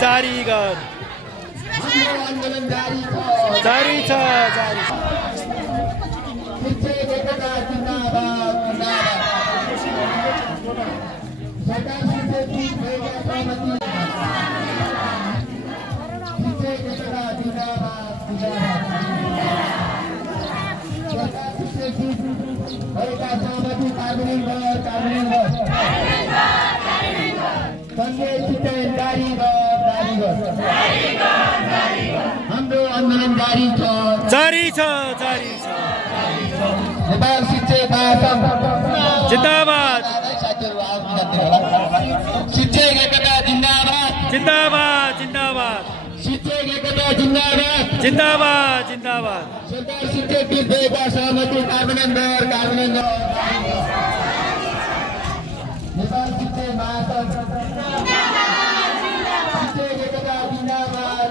जारी गर आन्दोलन जारी छ जारी छ जारी शिक्षक एकता जिन्दाबाद सरकार शिक्षक भएका सहमति शिक्षक एकता जिन्दाबाद सरकार शिक्षक भएका सहमति कार्यान्वयन सँगै शिक्षण जारी गर हाम्रो आन्दोलन जारी छ नेपाल शिक्षक महासंघ जिन्दाबाद शिक्षक एकता जिन्दाबाद शिक्षक एकता जिन्दाबाद सरकार शिक्षक बीच भएका सहमति कार्यान्वयन गर नेपाल शिक्षक महासंघ शिक्षक एकता जिन्दाबाद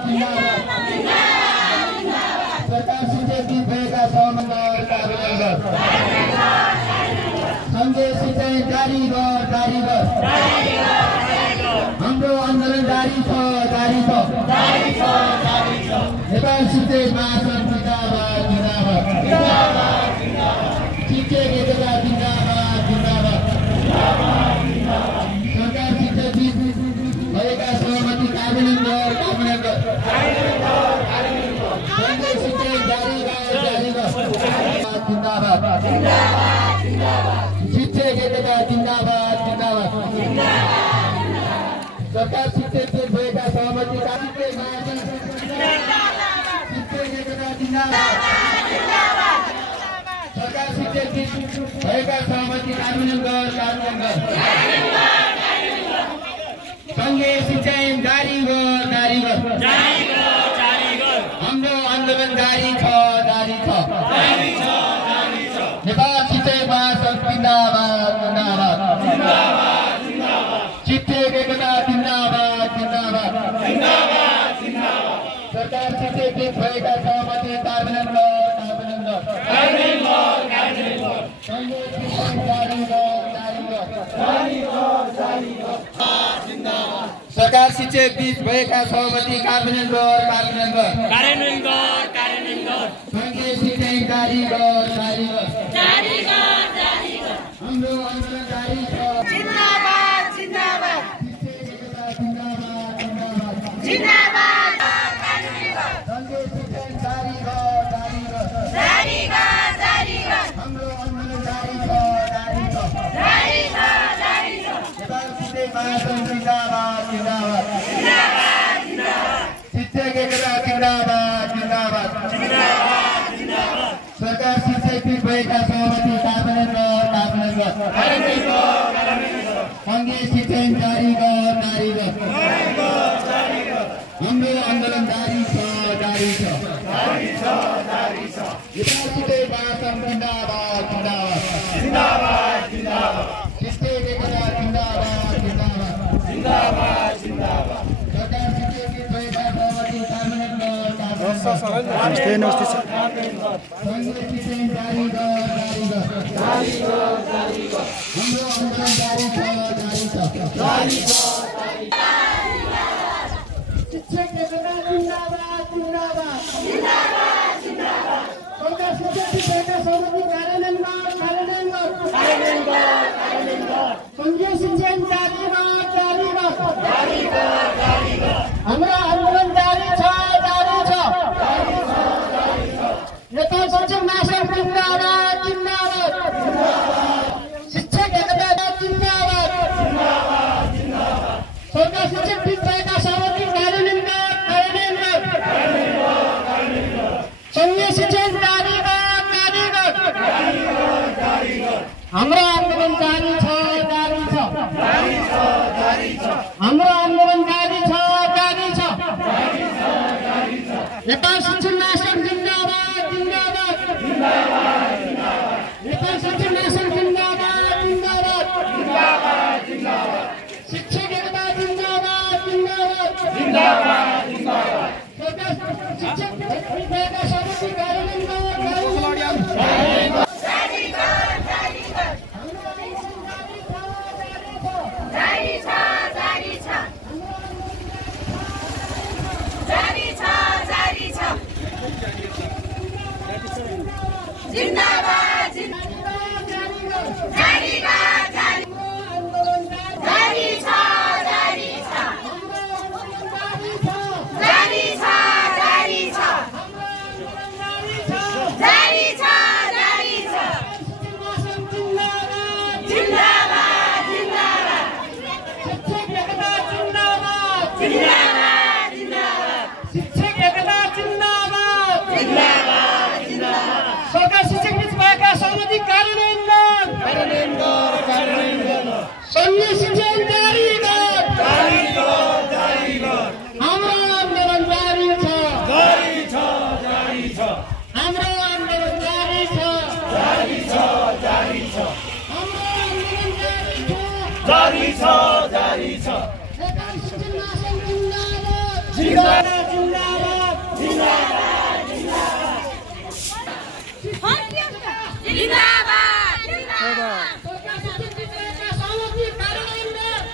सरकार शिक्षक बीच भएका सहमति कार्यान्वयन गर सँगै शिक्षण जारी गर हाम्रो आन्दोलन जारी छ नेपाल शिक्षक महासंघ जिन्दाबाद शिक्षक एकता जिन्दाबाद सरकार शिक्षक बीच भएका सहमति कार्यान्वयन गर सँगै शिक्षण जारी गर जिन्दाबाद शिक्षक एकता जिन्दाबाद सरकार शिक्षक बीच भएका सहमति कार्यान्वयन शिक्षक एकता जिन्दाबाद सरकार शिक्षक बीच भएका सहमति कार्यान्वयन गर सँगै शिक्षण जारी गर हाम्रो आन्दोलन जारी छ नेपाल शिक्षक महासंघ जिन्दाबाद शिक्षक एकता जिन्दाबाद सरकार शिक्षक बीच भएका सहमति कार्यान्वयन गर सँगै शिक्षण जारी गर सरकार शिक्षक बीच भएका सहमति कार्यान्वयन गर सँगै शिक्षण जारी गर हाम्रो आन्दोलन जारी छ सँगै शिक्षण जारी गर हाम्रो आन्दोलन जारी छ नेपाल शिक्षक महासंघ जिन्दाबाद शिक्षक एकता जिन्दाबाद सरकार शिक्षक बीच भएका सहमति कार्यान्वयन गर सँगै शिक्षण जारी गर हाम्रो आन्दोलन जारी छ नेपाल शिक्षक महासंघ जिन्दाबाद शिक्षक एकता जिन्दाबाद सरकार शिक्षक बीच भएका सहमति कार्यान्वयन गर सँगै शिक्षण जारी गर हाम्रो आन्दोलन जारी छ शिक्षक एकता जिन्दाबाद सरकार शिक्षक बीच भएका सहमति कार्यान्वयन गर सँगै शिक्षण जारी गर हाम्रो आन्दोलन जारी छ नेपाल शिक्षक महासंघ जिन्दाबाद शिक्षक एकता जिन्दाबाद सरकार शिक्षक बीच भएका सहमति कार्यान्वयन गर सँगै शिक्षण जारी गर हाम्रो आन्दोलन जारी छ हाम्रो आन्दोलन जारी छ नेपाल शिक्षक महासंघ जिन्दाबाद नेपाल शिक्षक महासंघ जिन्दाबाद शिक्षक एकता जिन्दाबाद सरकार शिक्षक बीच भएका सहमति कार्यान्वयन गर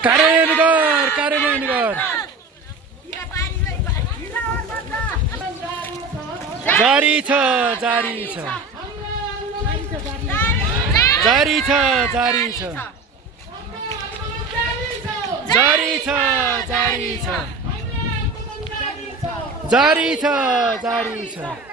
कार्यान्वयन जारी छ जारी छ जारी छ जारी छ जारी छ जारी छ जारी छ जारी छ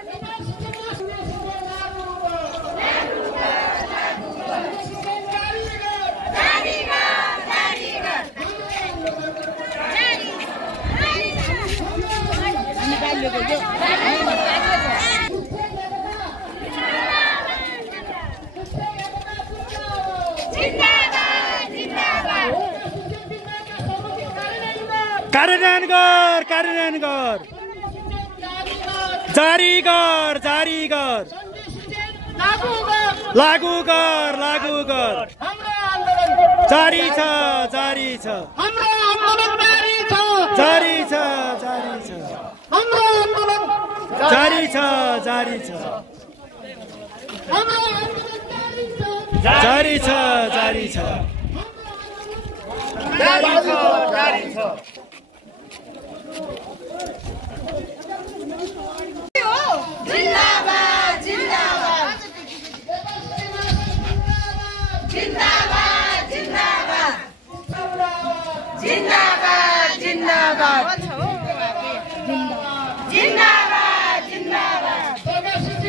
कार्यान्वयन गर जारी गर लागू गर जारी छ जारी छ जारी छ जारी छ जारी छ जारी छ जारी छ जारी छ जिंदाबाद जिंदाबाद जिंदाबाद जिंदाबाद जिंदाबाद जिंदाबाद जिंदाबाद जिंदाबाद जिंदाबाद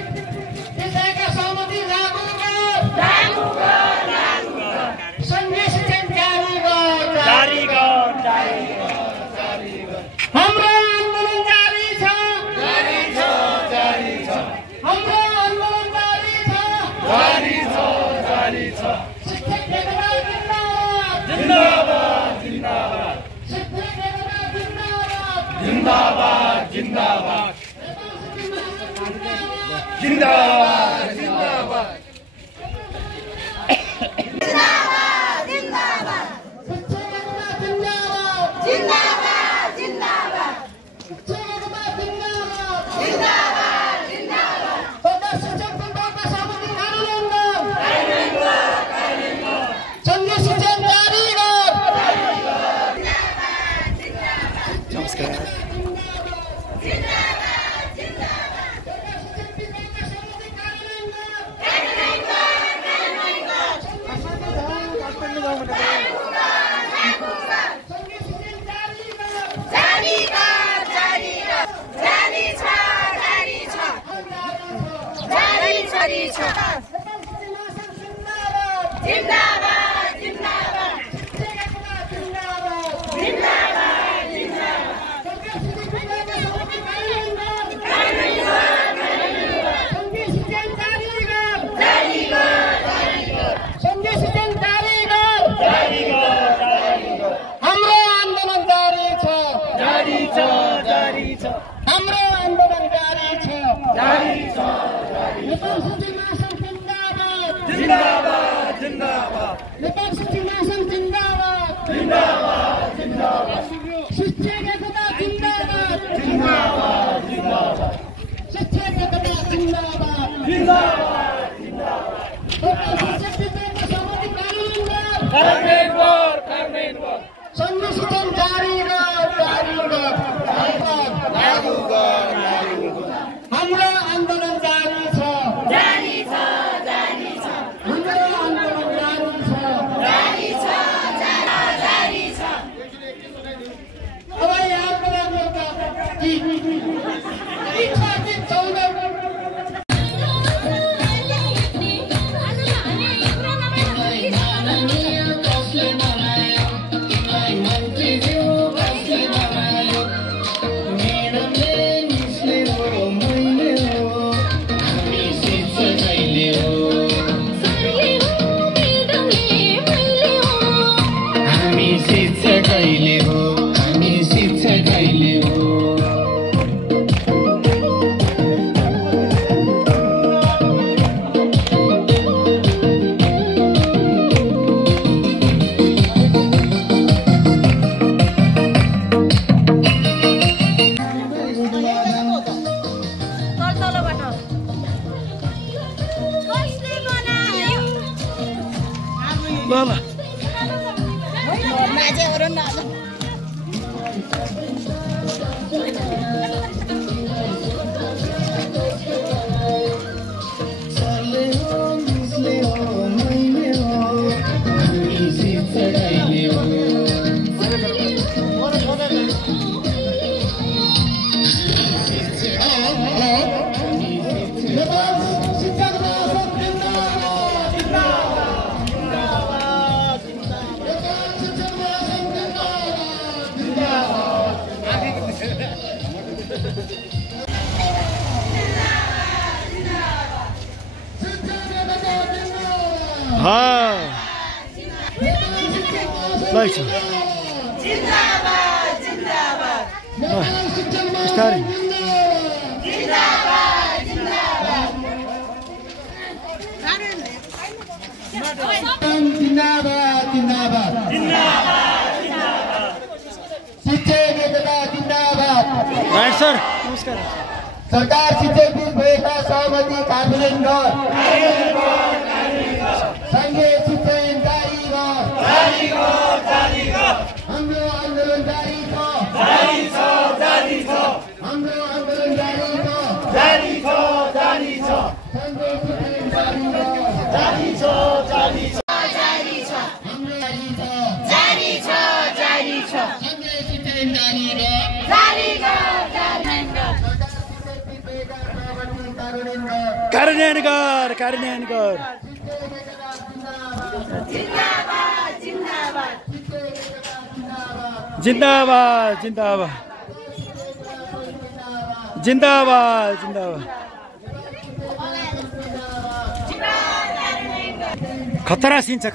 जिंदाबाद जिंदाबाद जिंदाबाद हाम्रो आन्दोलन जारी छ ल ल जिंदाबाद जिंदाबाद Starting. जिंदाबाद जिंदाबाद जिंदाबाद जिंदाबाद शिक्षक एकता जिंदाबाद Right, sir. नमस्कार. सरकार शिक्षकबिच भएका सहमति कार्यान्वयन गर संघीय शिक्षण जारी गर हाम्रो आन्दोलन जारी छ हाम्रो आन्दोलन जारी छ संघीय शिक्षण जारी गर हाम्रो जारी छ संघीय शिक्षण जारी गर कार्यान्वयन गर. जिंदाबाद जिंदाबाद. खतरा सिन छ.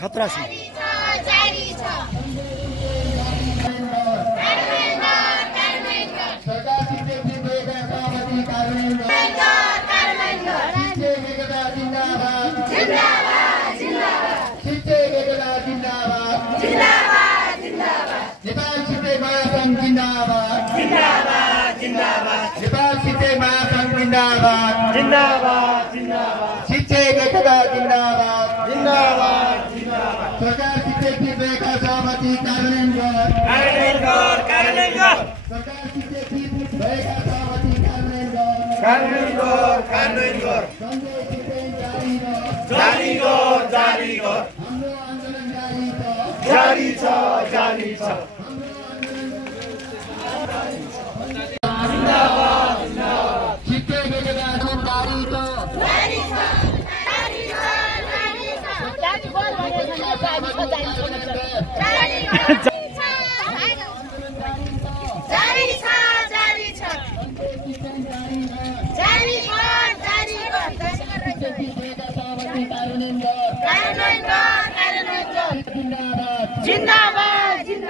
नेपाल शिक्षक महासंघ जिंदाबाद शिक्षक एकता जिंदाबाद सरकार शिक्षक भएका सहमति कार्यान्वयन गर सरकार शिक्षक भएका सहमति कार्यान्वयन गर संघीय शिक्षण जारी गर हाम्रो आन्दोलन जारी छ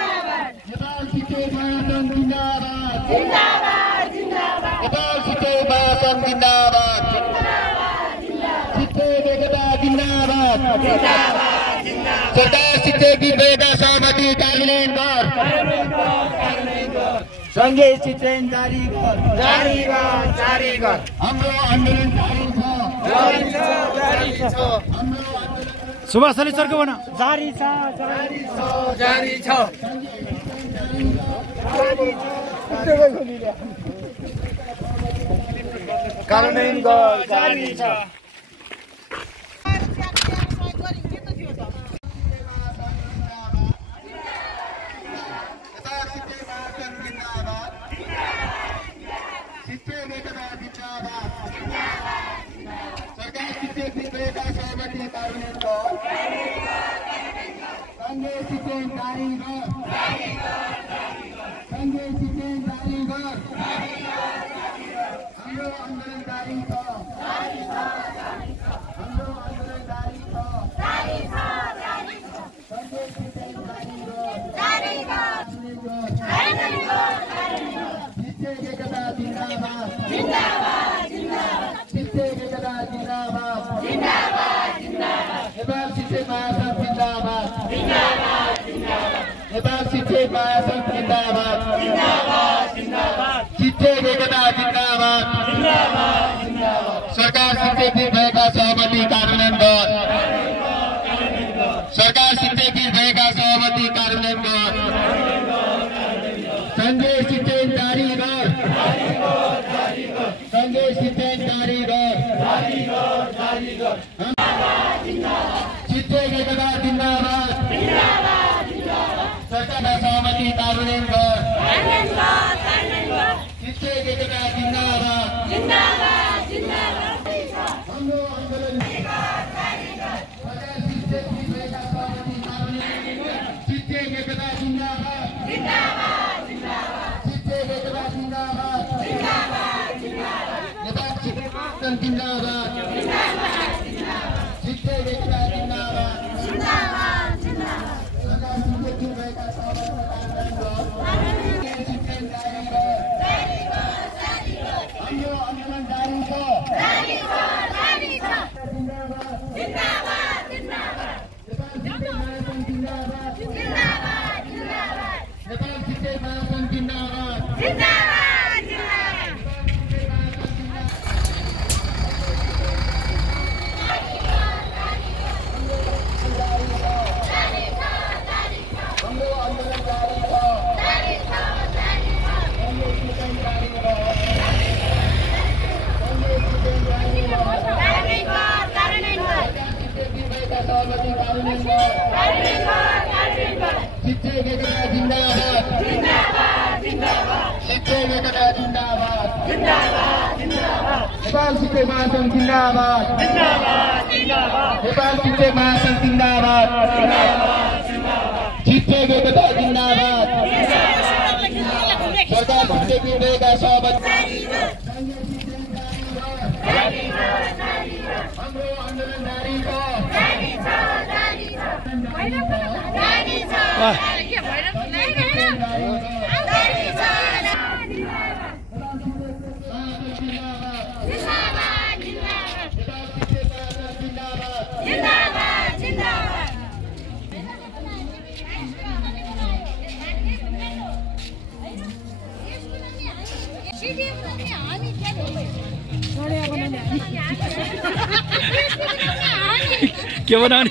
शिक्षक एकता जिंदाबाद जिंदाबाद नेपाल शिक्षक महासंघ जिंदाबाद नेपाल शिक्षक महासंघ जिंदाबाद शिक्षक एकता जिंदाबाद सरकार शिक्षक भएका सहमति कार्यान्वयन गर संघीय शिक्षण जारी गर हाम्रो आन्दोलन जारी छ सुभाष अली सरको भन. जारी छ. कार्यान्वयन गर जारी छ सरकार शिक्षक भएका सहमति कार्यान्वयन गर संघीय शिक्षण जारी गर हाम्रो आन्दोलन जारी छ संघीय शिक्षण जारी गर शिक्षक एकता जिंदाबाद शिक्षक एकता जिंदाबाद नेपाल शिक्षक महासंघ जिंदाबाद नेपाल शिक्षक महासंघ जिंदाबाद शिक्षक एकता जिंदाबाद सरकार शिक्षक भएका सहमति कार्यान्वयन गर सरकार शिक्षक सहमति कार्यान्वयन गर शिक्षक एकता जिन्दाबाद हाम्रो आन्दोलन शिक्षक एकता जिन्दाबाद शिक्षक एकता जिन्दाबाद नेपाल शिक्षक जिन्दाबाद शिक्षक एकता जिन्दाबाद हाम्रो आन्दोलन जारी छ नेपाल शिक्षक महासंघ जिन्दाबाद हाम्रो आन्दोलन जारी छ शिक्षक एकता जिन्दाबाद शिक्षक एकता जिन्दाबाद नेपाल शिक्षक महासंघ जिन्दाबाद नेपाल शिक्षक महासंघ जिन्दाबाद शिक्षक एकता जिन्दाबाद सरकार शिक्षक निर्णयका सहमति हाम्रो आन्दोलन जारी छ के बनाउने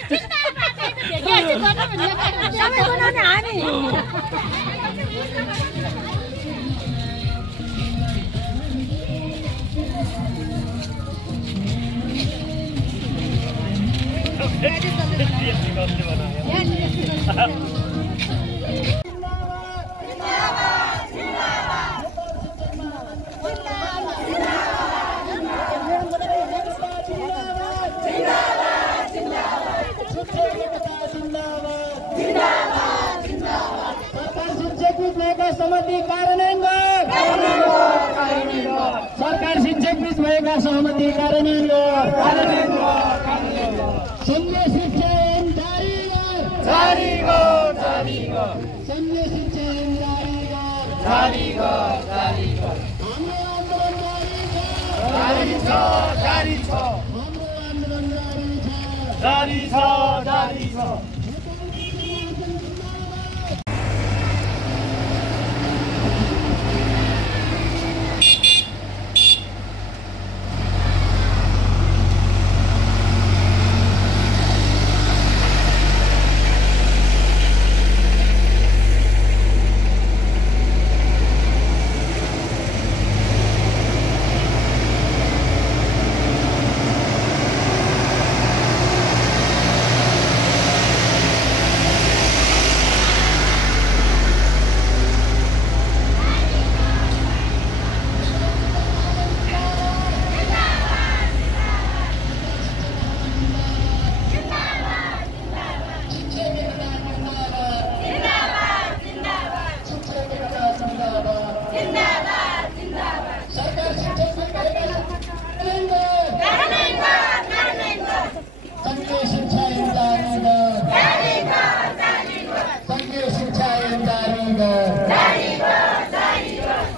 सहमति कार्यान्वयन गर सरकार शिक्षक बीच भएका सहमति कार्यान्वयन गर संघीय शिक्षा ऐन जारी गर संघीय शिक्षा ऐन जारी गर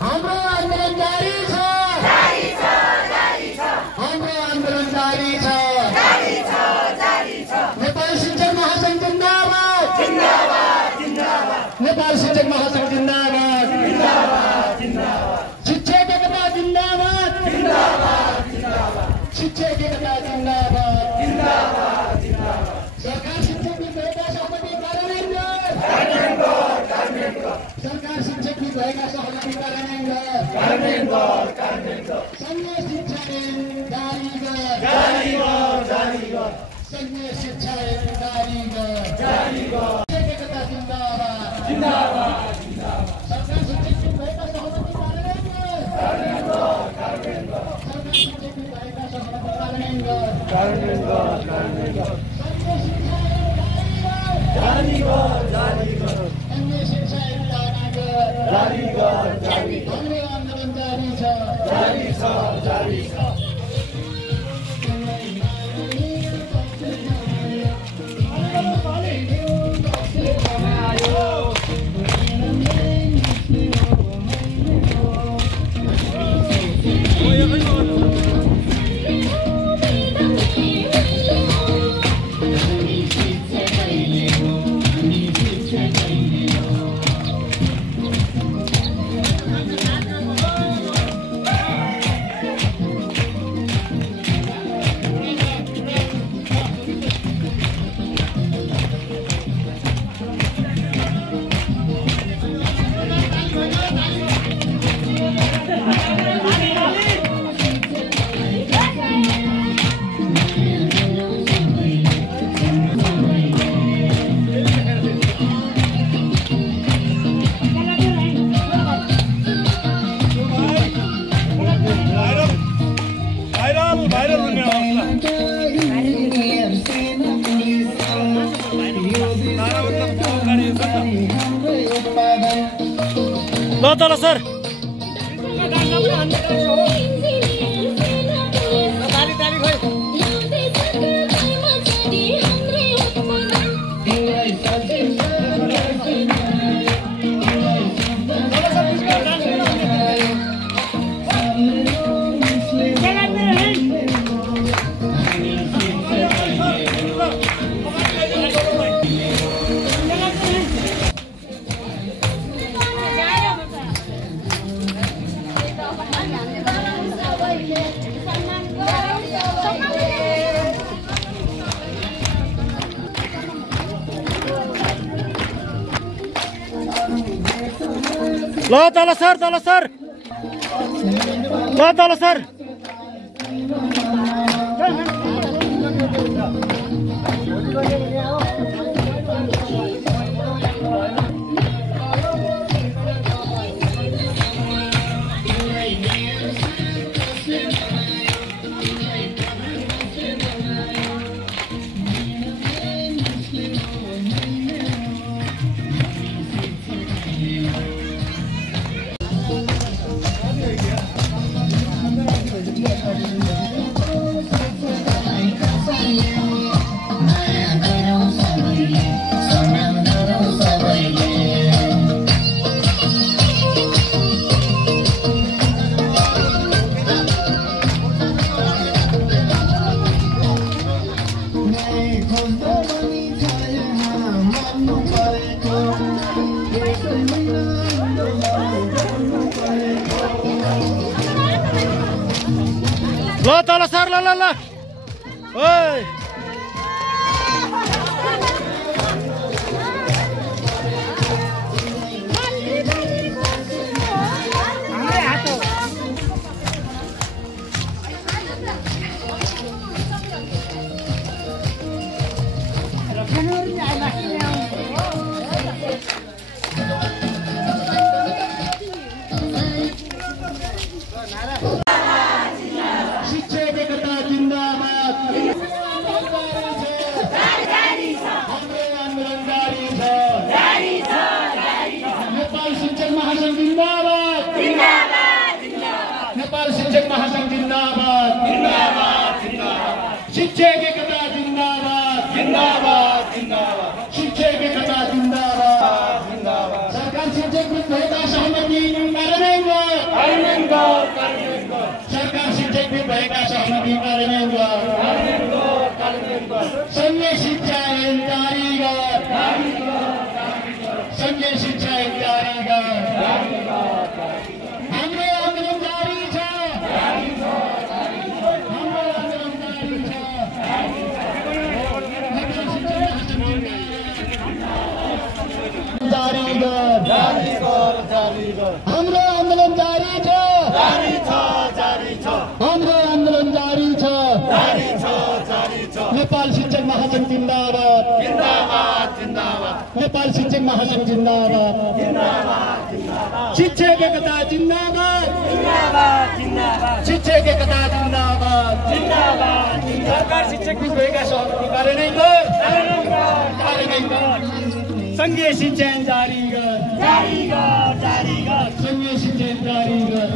हाम्रो आन्दोलन जारी छ हाम्रो आन्दोलन जारी छ नेपाल शिक्षक महासंघ जिन्दाबाद शिक्षक एकता जिन्दाबाद शिक्षक एकता जिन्दाबाद सरकार शिक्षक भएका सहमति कार्यान्वयन गर सरकार शिक्षक भएका सहमति कार्यान्वयन गर संघीय शिक्षा ऐन जारी गर संघीय शिक्षा ऐन जारी गर शिक्षक एकता जिन्दाबाद ल तल सर ल तल सर ल तल सर ल तल सर ल ओइ महासंघ जिंदाबाद जिंदाबाद जिंदाबाद शिक्षक एकता जिंदाबाद जिंदाबाद जिंदाबाद शिक्षक एकता जिंदाबाद जिंदाबाद सरकार शिक्षक विरुद्धता सहमति कार्यान्वयन सरकार शिक्षक विरुद्धता सहमति कार्यान्वयन संघीय शिक्षा जारी संघीय शिक्षा जारी हाम्रो आन्दोलन जारी छ हाम्रो आन्दोलन जारी छ नेपाल शिक्षक महासंघ जिन्दाबाद जिन्दाबाद जिन्दाबाद नेपाल शिक्षक महासंघ जिंदाबाद शिक्षक एकता जिंदाबाद शिक्षक एकता जिंदाबाद सरकार शिक्षक भएका सहमति कार्यान्वयन गर संघीय शिक्षण जारी गर संघीय शिक्षण जारी गर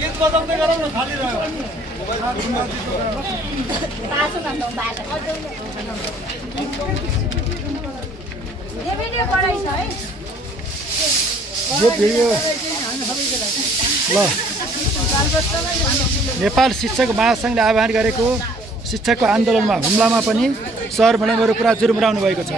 गीत बजाउँदै गरौँ न खाली रह्यो ल नेपाल शिक्षक महासंघले आह्वान गरेको शिक्षकको आन्दोलनमा हुम्लामा पनि सहर भनेको पुरा जुर्मुराउनु भएको छ।